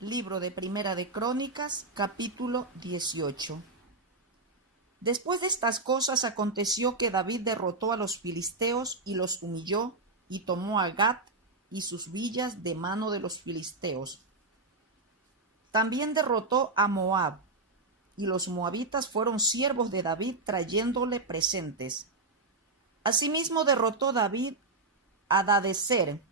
Libro de Primera de Crónicas, capítulo 18. Después de estas cosas aconteció que David derrotó a los filisteos y los humilló, y tomó a Gat y sus villas de mano de los filisteos. También derrotó a Moab, y los moabitas fueron siervos de David trayéndole presentes. Asimismo derrotó David a Hadadezer,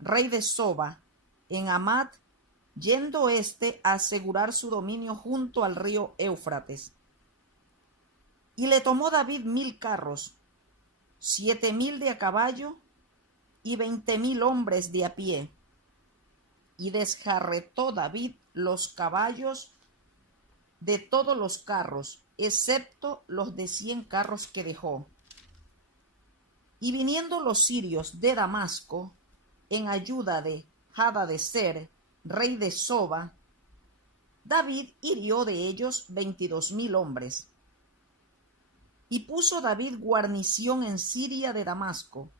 rey de Soba, en Hamat, yendo a asegurar su dominio junto al río Éufrates. Y le tomó David 1000 carros, 7000 de a caballo y 20,000 hombres de a pie. Y desjarretó David los caballos de todos los carros, excepto los de 100 carros que dejó. Y viniendo los sirios de Damasco, en ayuda de Hadadezer, rey de Soba, David hirió de ellos 22,000 hombres. Y puso David guarnición en Siria de Damasco,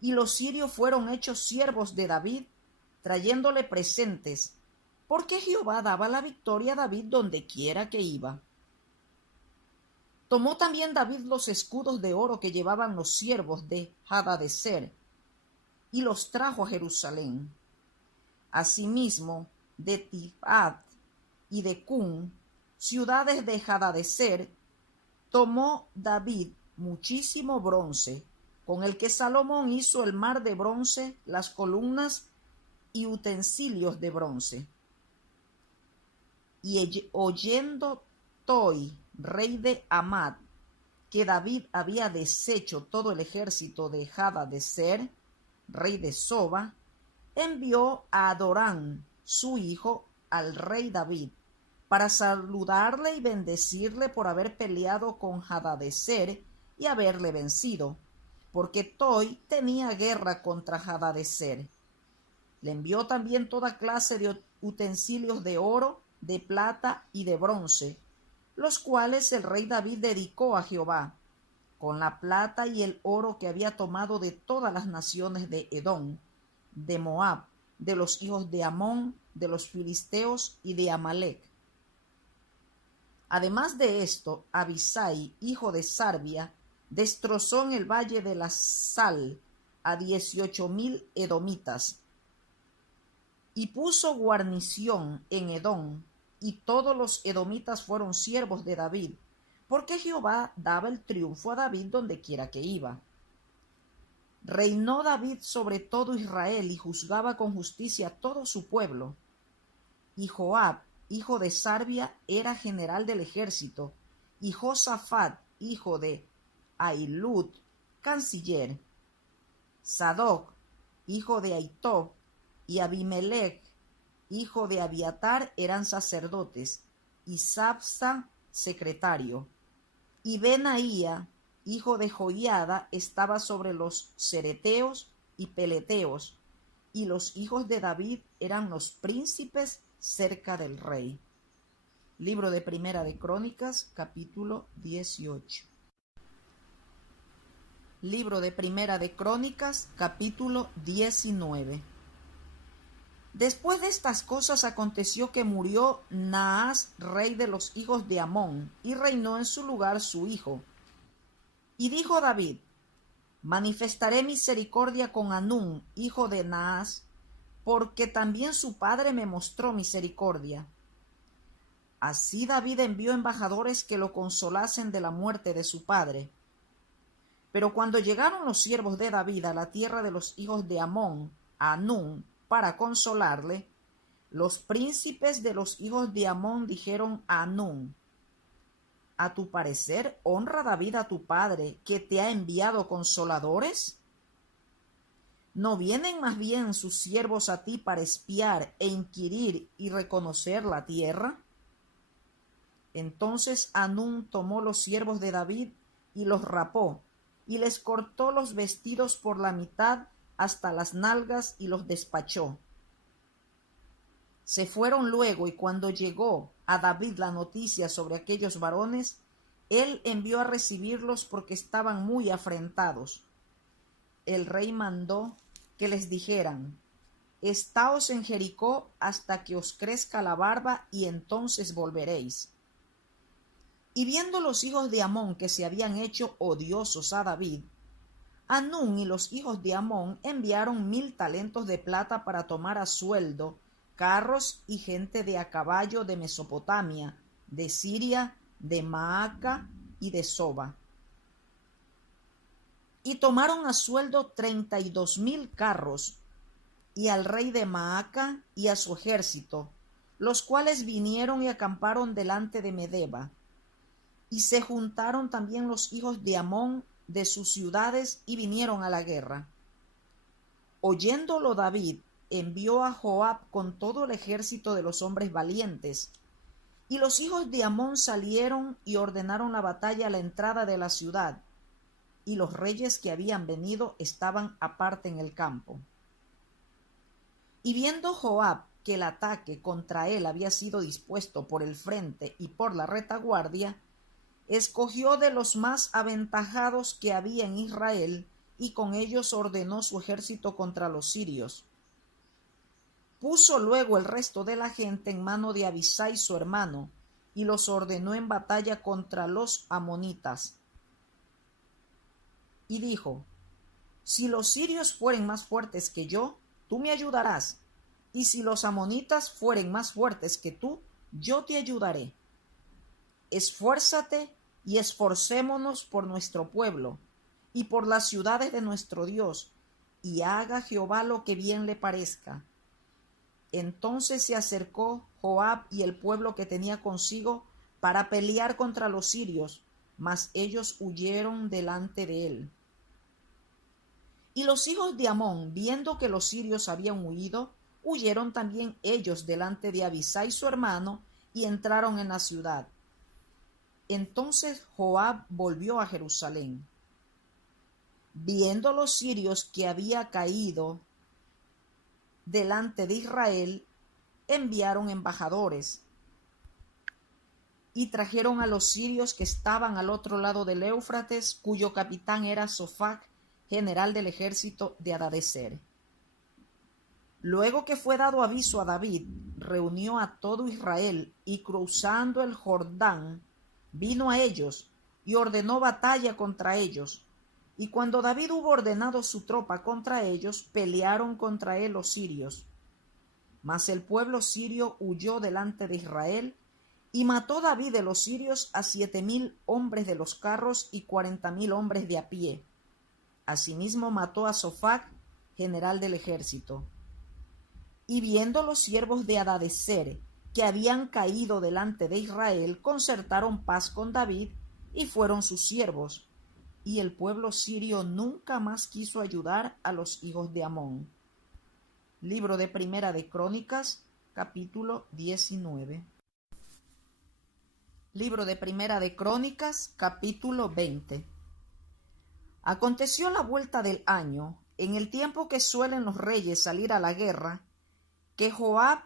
y los sirios fueron hechos siervos de David, trayéndole presentes, porque Jehová daba la victoria a David donde quiera que iba. Tomó también David los escudos de oro que llevaban los siervos de Hadadezer, y los trajo a Jerusalén. Asimismo, de Tifat y de Cun, ciudades de Hadadezer, tomó David muchísimo bronce, con el que Salomón hizo el mar de bronce, las columnas y utensilios de bronce. Y oyendo Toi, rey de Hamat, que David había deshecho todo el ejército de Hadadezer, rey de Soba, envió a Adorán, su hijo, al rey David, para saludarle y bendecirle por haber peleado con Hadadezer y haberle vencido, porque Toi tenía guerra contra Hadadezer. Le envió también toda clase de utensilios de oro, de plata y de bronce, los cuales el rey David dedicó a Jehová, con la plata y el oro que había tomado de todas las naciones de Edom, de Moab, de los hijos de Amón, de los filisteos y de Amalec. Además de esto, Abisai, hijo de Sarbia, destrozó en el valle de la Sal a 18,000 edomitas, y puso guarnición en Edom, y todos los edomitas fueron siervos de David, porque Jehová daba el triunfo a David donde quiera que iba. Reinó David sobre todo Israel y juzgaba con justicia a todo su pueblo. Y Joab, hijo de Sarbia, era general del ejército, y Josafat, hijo de Ahilud, canciller. Sadoc, hijo de Ahitob, y Abimelech, hijo de Abiatar, eran sacerdotes, y Sapsa, secretario. Y Benaía, hijo de Joiada, estaba sobre los cereteos y peleteos, y los hijos de David eran los príncipes cerca del rey. Libro de Primera de Crónicas, capítulo 18. Libro de Primera de Crónicas, capítulo 19. Después de estas cosas aconteció que murió Naas, rey de los hijos de Amón, y reinó en su lugar su hijo. Y dijo David: manifestaré misericordia con Hanún, hijo de Naas, porque también su padre me mostró misericordia. Así David envió embajadores que lo consolasen de la muerte de su padre. Pero cuando llegaron los siervos de David a la tierra de los hijos de Amón, a Hanún, para consolarle, los príncipes de los hijos de Amón dijeron a Hanún: ¿a tu parecer honra David a tu padre, que te ha enviado consoladores? ¿No vienen más bien sus siervos a ti para espiar e inquirir y reconocer la tierra? Entonces Hanún tomó los siervos de David y los rapó, y les cortó los vestidos por la mitad hasta las nalgas y los despachó. Se fueron luego, y cuando llegó a David la noticia sobre aquellos varones, él envió a recibirlos porque estaban muy afrentados. El rey mandó que les dijeran: Estaos en Jericó hasta que os crezca la barba, y entonces volveréis. Y viendo los hijos de Amón que se habían hecho odiosos a David, Hanún y los hijos de Amón enviaron 1000 talentos de plata para tomar a sueldo carros y gente de a caballo de Mesopotamia, de Siria, de Maaca y de Soba. Y tomaron a sueldo 32,000 carros, y al rey de Maaca y a su ejército, los cuales vinieron y acamparon delante de Medeba. Y se juntaron también los hijos de Amón de sus ciudades y vinieron a la guerra. Oyéndolo David, envió a Joab con todo el ejército de los hombres valientes. Y los hijos de Amón salieron y ordenaron la batalla a la entrada de la ciudad, y los reyes que habían venido estaban aparte en el campo. Y viendo Joab que el ataque contra él había sido dispuesto por el frente y por la retaguardia, escogió de los más aventajados que había en Israel, y con ellos ordenó su ejército contra los sirios. Puso luego el resto de la gente en mano de Abisai su hermano, y los ordenó en batalla contra los amonitas. Y dijo: si los sirios fueren más fuertes que yo, tú me ayudarás, y si los amonitas fueren más fuertes que tú, yo te ayudaré. Esfuérzate y esforcémonos por nuestro pueblo y por las ciudades de nuestro Dios, y haga Jehová lo que bien le parezca. Entonces se acercó Joab y el pueblo que tenía consigo para pelear contra los sirios, mas ellos huyeron delante de él. Y los hijos de Amón, viendo que los sirios habían huido, huyeron también ellos delante de Abisai su hermano, y entraron en la ciudad. Entonces Joab volvió a Jerusalén. Viendo los sirios que había caído delante de Israel, enviaron embajadores y trajeron a los sirios que estaban al otro lado del Éufrates, cuyo capitán era Sofac, general del ejército de Hadadezer. Luego que fue dado aviso a David, reunió a todo Israel, y cruzando el Jordán, vino a ellos y ordenó batalla contra ellos. Y cuando David hubo ordenado su tropa contra ellos, pelearon contra él los sirios. Mas el pueblo sirio huyó delante de Israel, y mató David de los sirios a 7,000 hombres de los carros y 40,000 hombres de a pie. Asimismo mató a Sofac, general del ejército. Y viendo los siervos de Hadadezer que habían caído delante de Israel, concertaron paz con David y fueron sus siervos. Y el pueblo sirio nunca más quiso ayudar a los hijos de Amón. Libro de Primera de Crónicas, capítulo 19. Libro de Primera de Crónicas, capítulo 20. Aconteció la vuelta del año, en el tiempo que suelen los reyes salir a la guerra, que Joab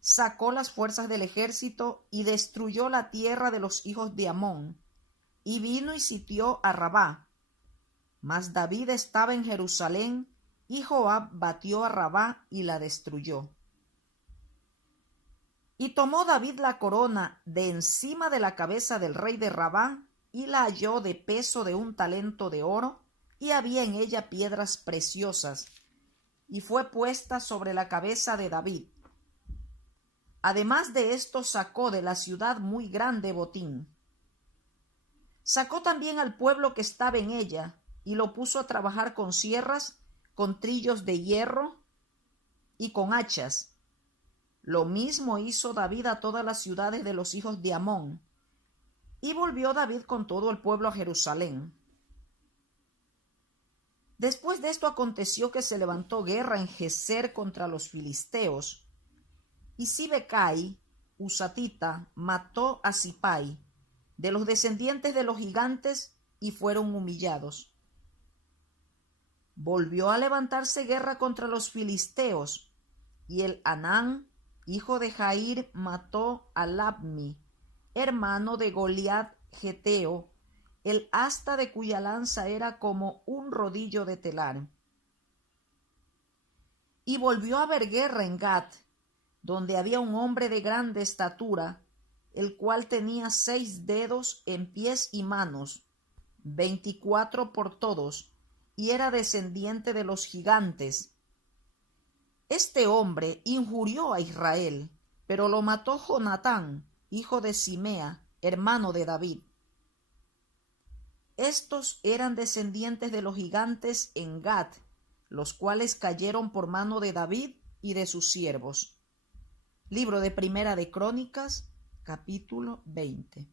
sacó las fuerzas del ejército y destruyó la tierra de los hijos de Amón, y vino y sitió a Rabá. Mas David estaba en Jerusalén, y Joab batió a Rabá y la destruyó. Y tomó David la corona de encima de la cabeza del rey de Rabá, y la halló de peso de 1 talento de oro, y había en ella piedras preciosas, y fue puesta sobre la cabeza de David. Además de esto, sacó de la ciudad muy grande botín. Sacó también al pueblo que estaba en ella, y lo puso a trabajar con sierras, con trillos de hierro y con hachas. Lo mismo hizo David a todas las ciudades de los hijos de Amón. Y volvió David con todo el pueblo a Jerusalén. Después de esto aconteció que se levantó guerra en Geser contra los filisteos, y Sibecai, Husatita, mató a Sipai, de los descendientes de los gigantes, y fueron humillados. Volvió a levantarse guerra contra los filisteos, y el Anán, hijo de Jair, mató a Labmi, hermano de Goliat Geteo, el asta de cuya lanza era como un rodillo de telar. Y volvió a haber guerra en Gat, donde había un hombre de grande estatura, el cual tenía 6 dedos en pies y manos, 24 por todos, y era descendiente de los gigantes. Este hombre injurió a Israel, pero lo mató Jonatán, hijo de Simea, hermano de David. Estos eran descendientes de los gigantes en Gat, los cuales cayeron por mano de David y de sus siervos. Libro de Primera de Crónicas, capítulo 20.